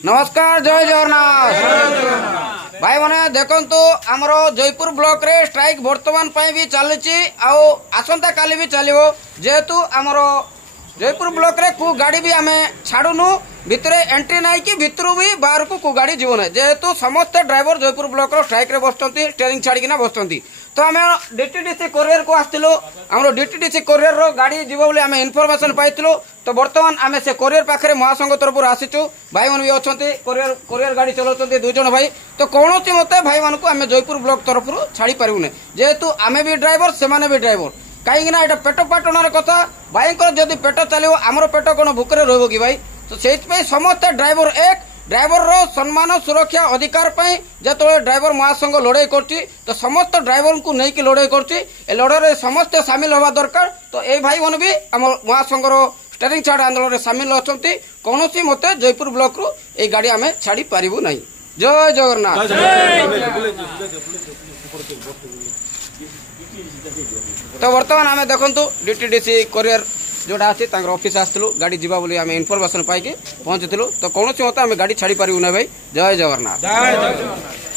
नमस्कार जय जगन्नाथ भाई मैंने देखो आमर जयपुर ब्लॉक रे स्ट्राइक बर्तमान भी चली आसंता काली भी चलो जेहेतु आमर जयपुर ब्लॉक रे को गाड़ी भी आम छाड़ुनु भितर एंट्री ना कि भितर भी बाहर को गाड़ी जीव ना जेहेतु समस्त ड्राइवर जयपुर ब्लॉक रो स्ट्राइक रे बसती स्टेयरिंग छाड़िकिना बसती तो आम डीटीडीसी कोरियर को आसलु आम डीटीडीसी कोरियर रो गाड़ी जीव बोली आम इनफॉरमेशन पाइलु तो बर्तमान आम से कोरियर पाखे महासंघ तरफ आसीचु भाई मैंने भी अच्छा कोरियर गाड़ी चलाउछन्ति दुई जन भाई तो कौन मत भाई मानक आम जयपुर ब्लॉक तरफ छाड़ी पारूने जेहेतु आम भी ड्राइवर से भी ड्राइवर कहीं ना पेट पाटणार कथा भाई जदि पेट चलो आमर पेट कौन भूकरे रही कि भाई तो से समस्त ड्राइवर एक ड्राइवर रो सम्मान सुरक्षा अधिकार जो ड्राइवर महासंघ लड़ाई करती तो समस्त ड्राइवर को लेकिन लड़ाई करती लड़ाई समस्त सामिल हवा दरकार तो ये भाई मैंने भी आम महासंघ स्टेयरिंग छाड़ आंदोलन में सामिल अच्छा कौन मत जयपुर ब्लॉक रू ये गाड़ी आम छाड़ी पारू ना जय जगन्नाथ। तो बर्तमान आम देखु डीटीडीसी कोरियर जोड़ा अच्छी ऑफिस आसलु गाड़ी जीवा बोली आम इनफॉरमेशन पाई पहुंचलु तो कौन मत आम गाड़ी छाड़ी पारू ना भाई जय जगन्नाथ।